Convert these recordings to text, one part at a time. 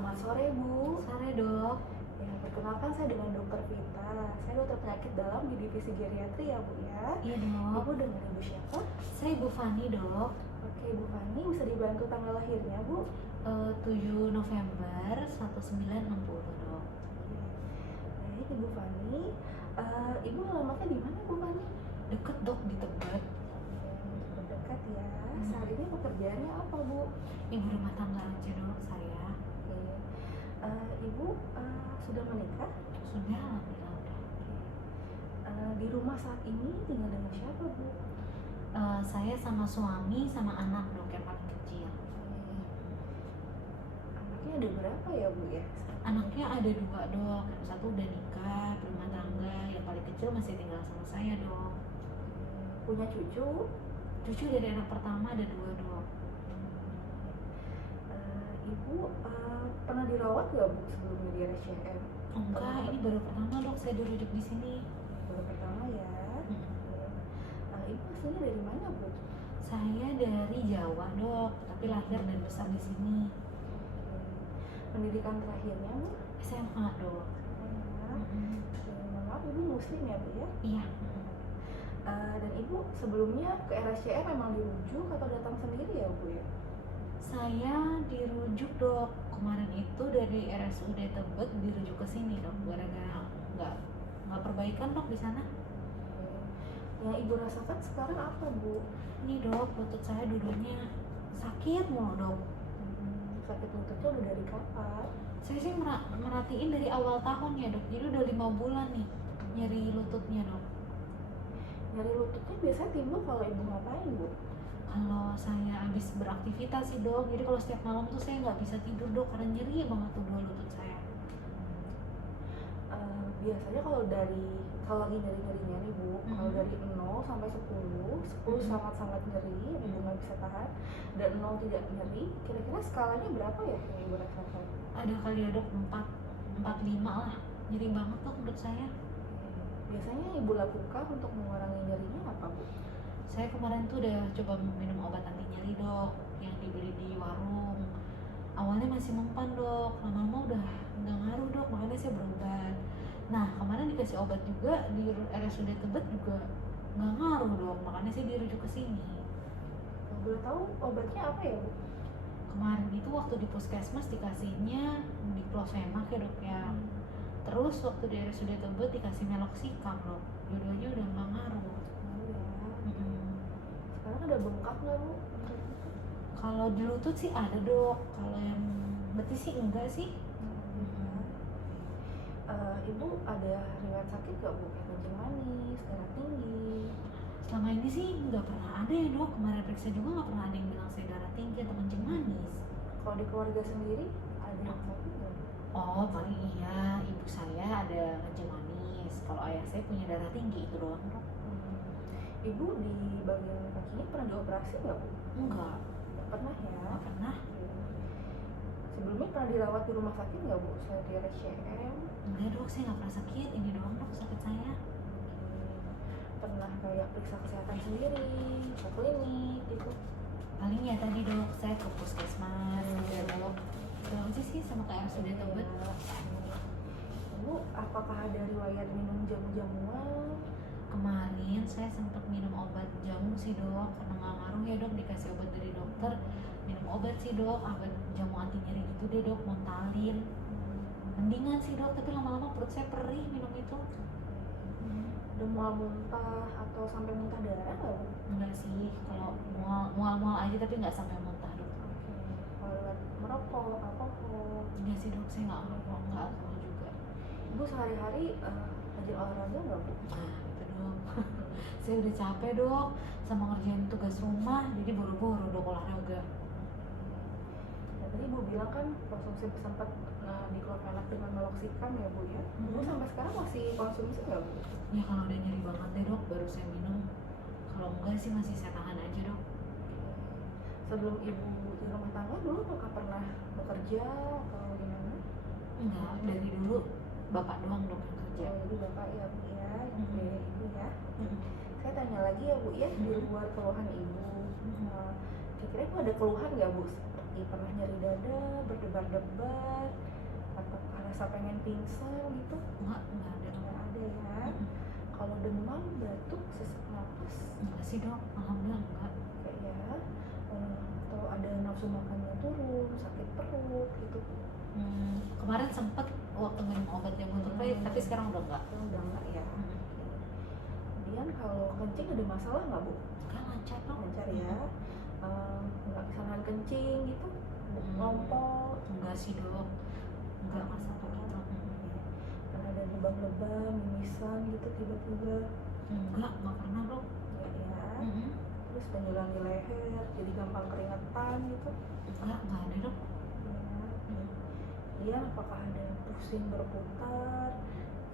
Selamat sore Bu. Sore dok. Ya, perkenalkan saya dengan Dokter Vita. Saya dokter penyakit dalam di divisi geriatri ya Bu ya. Iya dok. Ibu dengan Ibu siapa? Saya Ibu Fani dok. Oke Bu Fani, bisa dibantu tanggal lahirnya Bu? 7 November 1960 dok. Baik Ibu Fani. Ibu alamatnya di mana Bu Fani? Deket dok, di Tebet. Terdekat ya. Saat ini pekerjaannya apa Bu? Ibu rumah tangga aja dok saya. Oke. Ibu sudah menikah? Sudah alhamdulillah udah. Di rumah saat ini tinggal dengan siapa Bu? Saya sama suami sama anak dok yang paling kecil. Anaknya ada berapa ya Bu ya? Anaknya ada 2 dok. Yang satu udah nikah, berumah tangga. Yang paling kecil masih tinggal sama saya dok. Punya cucu? Cucu dari anak pertama ada 2 dok. Ibu pernah dirawat gak Bu sebelumnya di RSCM? Enggak, ini baru pertama dok saya dirujuk di sini. Baru pertama ya. Ibu aslinya dari mana Bu? Saya dari Jawa dok, tapi lahir dan besar di sini. Pendidikan terakhirnya Bu? SMA dok. Mohon maaf Ibu Muslim ya Bu ya? Iya. Dan Ibu sebelumnya ke RSCM memang dirujuk atau datang sendiri ya Bu ya? Saya dirujuk dok. Kemarin itu dari RSUD Tebet dirujuk ke sini dok, gara-gara nggak perbaikan dok di sana. Yang Ibu rasakan sekarang apa Bu? Ini dok, lutut saya dulunya sakit mulu dok. Sakit lututnya udah dari kapan? Saya sih merhatiin dari awal tahun ya dok, jadi udah 5 bulan nih nyeri lututnya dok. Nyeri lututnya biasanya timbul kalau Ibu ngapain Bu? Kalau saya habis beraktivitas sih dok, jadi kalau setiap malam tuh saya nggak bisa tidur dok, karena nyeri banget tuh 2 lutut saya. Biasanya kalau lagi nyeri-nyerinya nih Bu, kalau dari 0 sampai 10 sangat-sangat nyeri yang Ibu nggak bisa tahan, dan 0 tidak nyeri, kira-kira skalanya berapa ya yang Ibu rasakan? Ada kali ya dok, 4, 5 lah, nyeri banget tuh menurut saya. Biasanya yang Ibu lakukan untuk mengurangi nyerinya apa Bu? Saya kemarin tuh udah coba minum obat anti nyeri dok, yang dibeli di warung. Awalnya masih mempan dok, lama-lama udah nggak ngaruh dok, makanya saya berobat. Nah kemarin dikasih obat juga di RSUD Tebet juga nggak ngaruh dok, makanya saya dirujuk ke sini. Kalau boleh tahu obatnya apa ya Bu? Kemarin itu waktu di puskesmas dikasihnya diclofenac ya dok ya. Terus waktu di RSUD Tebet dikasih meloxicam dok, dua-duanya udah nggak ngaruh. Sekarang ada bengkak nggak Bu? Kalau di lutut sih ada dok, kalau yang betis sih enggak sih. Ibu ada riwayat sakit nggak Bu? Kayak kencing manis, darah tinggi? Selama ini sih nggak pernah ada ya dok, kemarin periksa juga nggak pernah ada yang bilang saya darah tinggi atau kencing manis. Kalau di keluarga sendiri ada yang sakit nggak Bu? Oh paling iya, ibu saya ada kencing manis, kalau ayah saya punya darah tinggi, itu doang dok. Ibu di bagian kakinya pernah dioperasi nggak Bu? Enggak. Nggak pernah ya? Nggak pernah. Sebelumnya pernah dirawat di rumah sakit nggak Bu? Selain di RSCM? Enggak dok, saya nggak pernah sakit, ini doang dok sakit saya. Pernah kayak periksa kesehatan sendiri, ke klinik gitu? Paling ya tadi dok, saya ke puskesmas ya dok. Itu aja sih, sama ke RSUD Tebet. Ibu apakah ada riwayat minum jamu-jamuan? Kemarin saya sempat minum obat jamu sih dok, karena nggak ngaruh ya dok, dikasih obat dari dokter. Minum obat sih dok, obat jamu anti nyeri gitu deh dok, Montalin. Mendingan sih dok, tapi lama-lama perut saya perih minum itu. Udah mual muntah atau sampai muntah darah nggak Bu? Enggak sih, kalau mual-mual aja tapi nggak sampai muntah dok. Kalau lewat merokok, alkohol? Enggak sih dok, saya nggak merokok, nggak alkohol juga. Ibu sehari-hari rajin olahraga nggak Bu? Nah itu dok, saya udah capek dok sama ngerjain tugas rumah, jadi buru-buru dok olahraga. Ya, tadi Ibu bilang kan konsumsi sempat diclofenac dengan meloxicam ya Bu ya? Ibu sampai sekarang masih konsumsi nggak Bu? Ya kalau udah nyeri banget deh dok, baru saya minum. Kalau enggak sih masih saya tahan aja dok. Sebelum Ibu di rumah tangga dulu apakah pernah bekerja atau gimana? Enggak, dari dulu bapak doang dok yang kerja. Oh, jadi Bapak ya Bu ya, biaya Ibu ya. Saya tanya lagi ya Bu ya, di luar keluhan Ibu, kira-kira Ibu ada keluhan nggak Bu apalagi pernah nyeri dada, berdebar-debar, atau rasa pengen pingsan gitu? Enggak ada dok. Nggak ada ya. Kalau demam, batuk, sesak napas, Enggak sih dok, alhamdulillah enggak. kayak ya. Atau ada nafsu makannya turun, sakit perut gitu? Kemarin sempet waktu minum obat yang untuk baik, tapi sekarang udah enggak. Udah enggak ya. Kemudian kalau kencing ada masalah nggak bu? Enggak, lancar dok. Lancar ya. Nggak bisa nahan kencing gitu? Ngompol? Enggak sih dok, enggak masalah gitu. Pernah ada lebam-lebam, mimisan gitu tiba-tiba? Enggak pernah dok. Enggak ya. Terus benjolan di leher, jadi gampang keringetan gitu? Enggak ada dok. Kemudian apakah ada pusing berputar,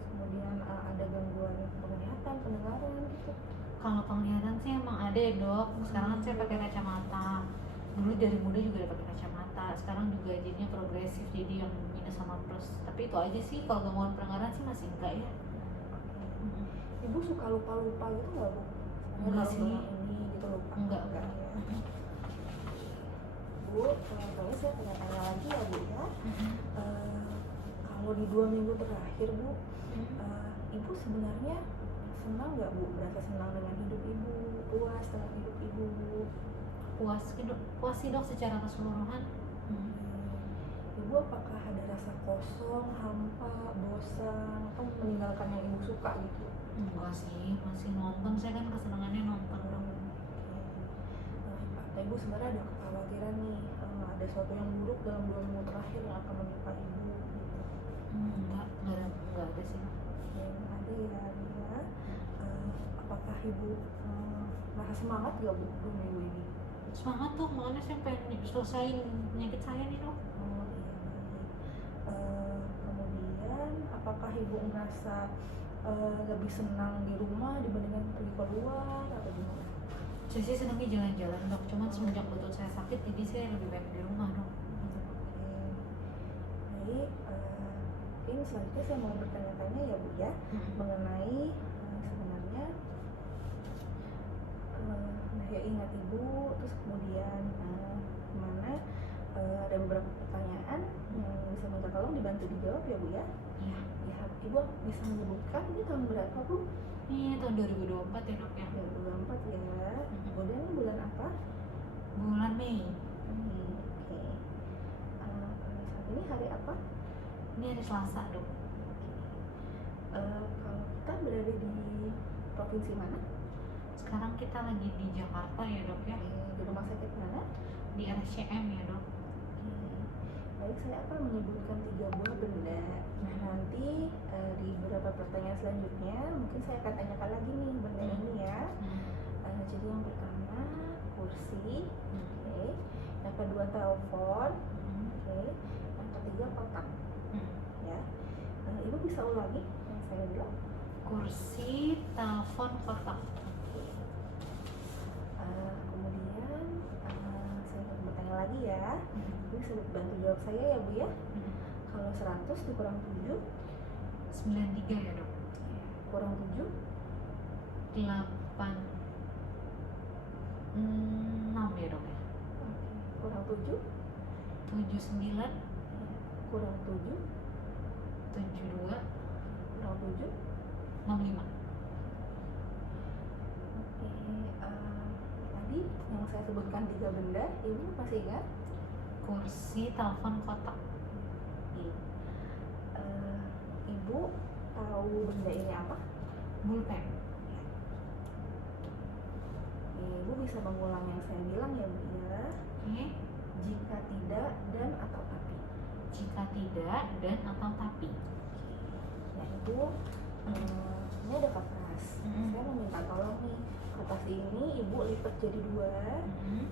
kemudian ada gangguan penglihatan, pendengaran gitu? Kalau penglihatan sih emang ada ya dok. Sekarang kan saya pakai kacamata. Dulu dari muda juga udah pakai kacamata. Sekarang juga jadinya progresif, jadi yang minus sama plus. Tapi itu aja sih. Kalau gangguan pendengaran sih masih enggak ya. Ibu suka lupa-lupa gitu nggak bu? Enggak sih. Ini gitu lupa? Enggak. Ya. Bu, kayaknya saya tanya-tanya lagi ya bu ya. Kalau di 2 minggu terakhir bu, ibu sebenarnya senang nggak bu? Berasa senang dengan hidup ibu? Puas dengan hidup ibu? Puas sih dok secara keseluruhan. Ibu apakah ada rasa kosong, hampa, bosan, atau meninggalkan yang ibu suka gitu? Enggak sih, masih nonton. Saya kan kesenangannya nonton dok. Kata ibu sebenarnya ada kekhawatiran nih, ada sesuatu yang buruk dalam 2 minggu terakhir yang akan menimpa ibu gitu. Enggak ada sih. Yang ada ya Bu ya. Apakah ibu merasa semangat gak bu 2 minggu ini? Semangat dok, makanya saya pengen selesaiin penyakit saya nih dok. Oh iya baik. Kemudian apakah ibu merasa lebih senang di rumah dibandingkan pergi keluar atau gimana? Saya sih senangnya jalan-jalan dok, cuman semenjak lutut saya sakit jadi saya lebih baik di rumah dok. Baik, ini selanjutnya saya mau bertanya-tanya ya bu ya, mengenai sebenarnya saya ingat ibu, terus kemudian gimana ada beberapa pertanyaan yang bisa minta tolong dibantu dijawab ya bu ya. Iya. Ya, ibu bisa menyebutkan ini tahun berapa bu? Ini tahun 2024 ya dok ya. 2024 ya. Kemudian ini bulan apa? Bulan Mei. Oke. Saat ini hari apa? Ini hari Selasa dok. Kalau kita berada di provinsi mana? Sekarang kita lagi di Jakarta ya dok ya. Di rumah sakit mana? Di RSCM ya dok. Baik, saya akan menyebutkan 3 buah benda. Nah nanti di beberapa pertanyaan selanjutnya mungkin saya akan tanyakan lagi nih benda ini ya. Jadi yang pertama kursi, oke. Yang kedua telepon, oke. Yang ketiga kotak, ya. Ibu bisa ulangi yang saya bilang? Kursi, telepon, kotak. Kemudian saya akan bertanya lagi ya. Ibu bisa bantu jawab saya ya bu ya. Kalau 100 dikurang 7? 93 ya dok. Kurang 7? 8 6 ya dok ya. Kurang 7? 79 Kurang 7? 72 Kurang 7? 65. Tadi yang saya sebutkan 3 benda, ibu masih ingat? Kursi, telepon, kotak. Ibu tahu benda ini apa? Pulpen. Ibu bisa mengulang yang saya bilang ya bu ya. Oke. Jika tidak dan atau tapi. Jika tidak dan atau tapi. Ya ibu, ini ada kertas. Saya mau minta tolong nih, kertas ini ibu lipat jadi 2.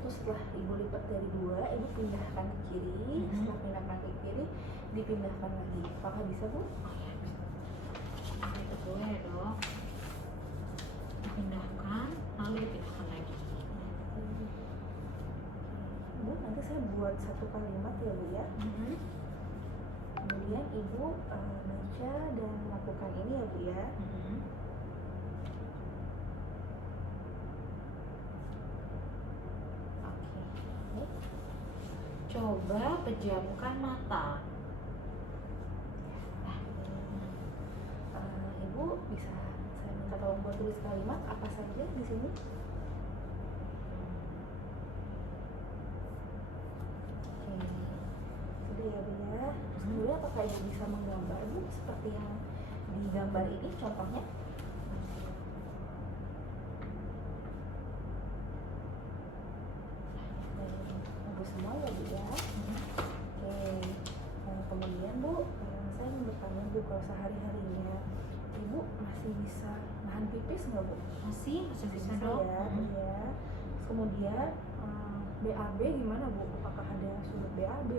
Terus setelah ibu lipat dari 2, ibu pindahkan ke kiri. Setelah pindahkan ke kiri, dipindahkan lagi. Apakah bisa bu? Itu dulu ya dok. Dipindahkan, lalu dipindahkan lagi. Bu, nanti saya buat 1 kalimat ya bu ya. Kemudian ibu baca dan melakukan ini ya bu ya. Coba pejamkan mata. Ibu bisa saya minta tolong buat tulis kalimat apa saja di sini? Oke, sudah ya Bu ya. Sebenarnya apakah Ibu bisa menggambar Bu seperti yang di gambar ini contohnya? Bagus semua ya Bu ya. Oke, kemudian Bu, saya ingin bertanya Bu, kalau sehari-harinya Ibu masih bisa nahan pipis nggak Bu? Masih bisa dok. Ya, ya. Kemudian BAB gimana Bu? Apakah ada sulit BAB?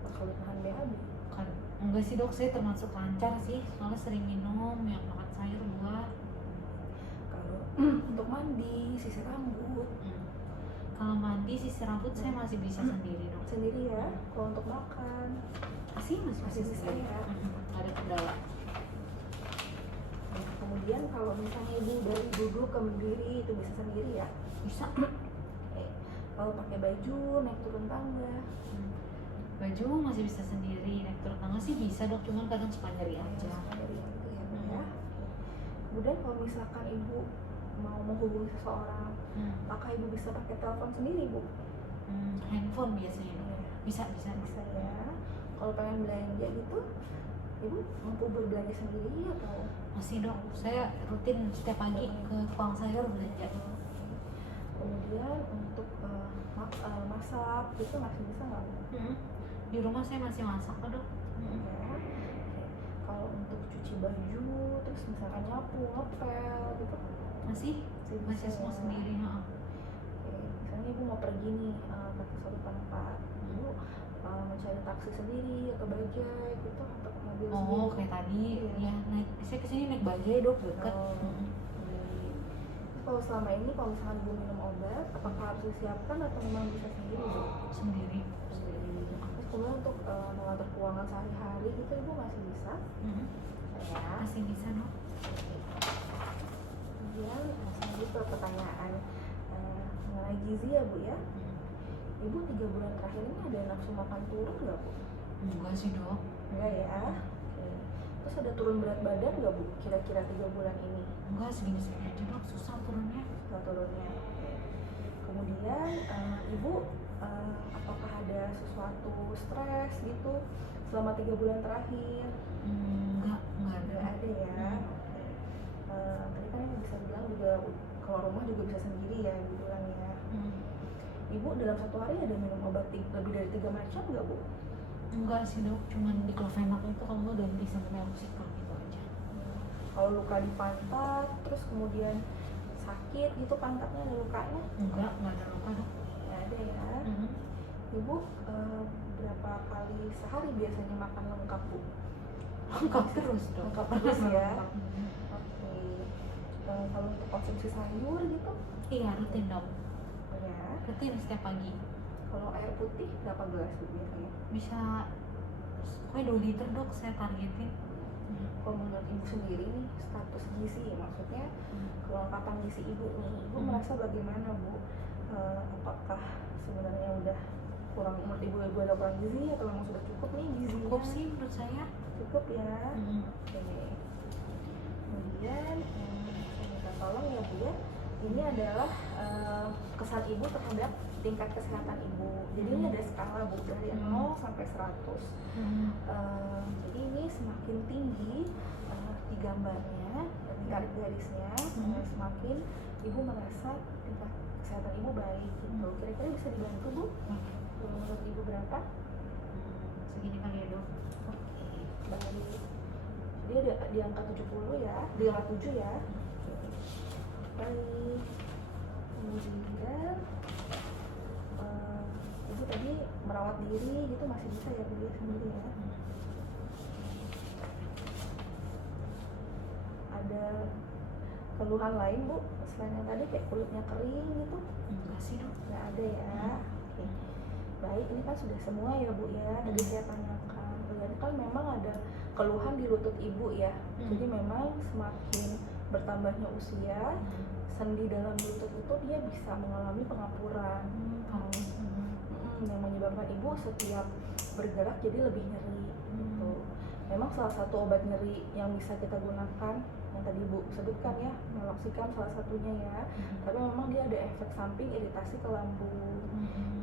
Apa sulit nahan BAB? Kan enggak sih dok, saya termasuk lancar sih, soalnya sering minum yang makan sayur buah. Kalau untuk mandi, sisir rambut Kalau mandi sisir rambut saya masih bisa sendiri dok. sendiri ya. Kalau untuk makan Masih bisa bisa sendiri. ya. Nggak ada kendala. Nah, kemudian kalau misalnya Ibu dari duduk ke berdiri itu bisa sendiri ya? Bisa. Oke. Kalau pakai baju naik turun tangga Baju masih bisa sendiri, naik turun tangga sih bisa dok, cuman kadang suka nyeri aja. dari itu ya Bu ya. Kemudian kalau misalkan Ibu mau menghubungi seseorang, apakah Ibu bisa pakai telepon sendiri Bu? Handphone biasanya dok. Bisa. Bisa ya. Kalau pengen belanja gitu, Ibu mampu berbelanja sendiri atau? Masih dok, saya rutin setiap pagi ke tukang sayur belanja. Kemudian untuk masak gitu masih bisa nggak Bu? Di rumah saya masih masak kok dok. Ya. Oke. Kalau untuk cuci baju, terus misalkan nyapu, ngepel gitu, Masih bisa semua ya. sendiri. Oke. Misalnya Ibu mau pergi nih ke suatu tempat, Ibu mencari taksi sendiri atau bajai gitu atau mobil sendiri. Oh kayak tadi Iya. ya, naik saya kesini naik bajai dok, dekat. Oh. Kalau selama ini kalau misalnya Ibu minum obat, apakah harus disiapkan atau memang bisa sendiri Bu? Sendiri. Terus kemudian untuk mengatur keuangan sehari-hari gitu Ibu masih bisa? Ya. Masih bisa dok. Kemudian selanjutnya pertanyaan mengenai gizi ya Bu ya. Ibu 3 bulan terakhir ini ada nafsu makan turun nggak Bu? Enggak sih dok. Enggak ya. Oke. Terus ada turun berat badan nggak Bu? Kira-kira 3 bulan ini? Enggak, segini aja dok, susah turunnya. Nggak turunnya. Oke. Kemudian Ibu apakah ada sesuatu stres gitu selama 3 bulan terakhir? Enggak Nggak ada. ada ya. Tadi kan Ibu bisa bilang juga keluar rumah juga bisa sendiri ya Ibu bilang ya. Ibu dalam satu hari ada minum obat lebih dari 3 macam nggak Bu? Enggak sih dok, cuman diclofenac itu kalau nggak ganti sama meloxicam gitu aja. Kalau luka di pantat, terus kemudian sakit gitu pantatnya ada lukanya? Enggak ada luka dok. Nggak ada ya. Ibu berapa kali sehari biasanya makan lengkap Bu? Lengkap terus dok. Lengkap terus ya. Oke. Kalau untuk konsumsi sayur gitu? Iya rutin dok, Ya. rutin setiap pagi. Kalau air putih berapa gelas Bu biasanya? Bisa pokoknya 2 liter dok saya targetin. Kalau menurut Ibu sendiri nih status gizi maksudnya kelengkapan gizi Ibu nih, Ibu merasa bagaimana Bu? Apakah sebenarnya udah kurang, menurut Ibu ada kurang gizi atau memang sudah cukup nih gizinya? Cukup sih menurut saya. Cukup ya. Oke. Kemudian saya minta tolong ya Bu ya, ini adalah kesan Ibu terhadap tingkat kesehatan Ibu. Jadi ini ada skala Bu dari 0 sampai 100. Jadi ini semakin tinggi di gambarnya, di garis-garisnya, semakin Ibu merasa tingkat kesehatan Ibu baik gitu. Kira-kira bisa dibantu Bu? Menurut Ibu berapa? Segini kali ya dok. Oke, baik. Jadi ada di angka 70 ya, di angka 7 ya. Baik. Kemudian Ibu tadi merawat diri gitu masih bisa ya Bu ya sendiri ya. Ada keluhan lain Bu selain yang tadi kayak kulitnya kering gitu? Enggak sih dok. Nggak ada ya. Oke. Baik, ini kan sudah semua ya Bu ya. Tadi saya tanyakan. Berarti kan memang ada keluhan di lutut Ibu ya. Jadi memang semakin bertambahnya usia, sendi dalam lutut itu dia bisa mengalami pengapuran. yang menyebabkan ibu setiap bergerak jadi lebih nyeri gitu. Memang salah satu obat nyeri yang bisa kita gunakan yang tadi ibu sebutkan ya, meloxicam salah satunya ya, tapi memang dia ada efek samping iritasi ke lambung.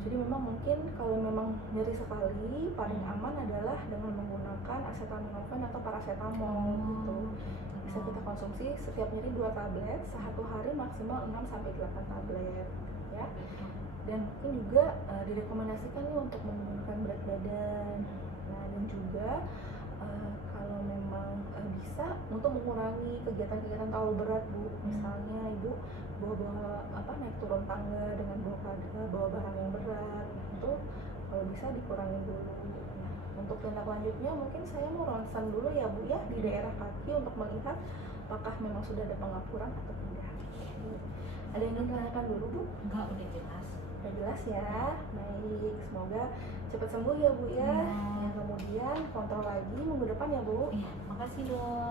Jadi memang mungkin kalau memang nyeri sekali, paling aman adalah dengan menggunakan acetaminophen atau paracetamol gitu. Bisa kita konsumsi setiap nyeri 2 tablet, sehari hari maksimal 6 sampai 8 tablet ya. Dan mungkin juga direkomendasikan nih untuk menurunkan berat badan. Nah, dan juga kalau memang bisa untuk mengurangi kegiatan-kegiatan terlalu berat Bu. Misalnya ibu bawa naik turun tangga dengan bawa barang yang berat, itu kalau bisa dikurangin dulu. Nah, untuk tindak lanjutnya mungkin saya mau ronsen dulu ya Bu ya di daerah kaki untuk melihat apakah memang sudah ada pengapuran atau tidak. Ada yang ingin ditanyakan dulu Bu? Enggak, udah jelas. Udah jelas ya. Baik, semoga cepat sembuh ya Bu ya. Yang kemudian kontrol lagi minggu depan ya Bu. Iya, makasih dok.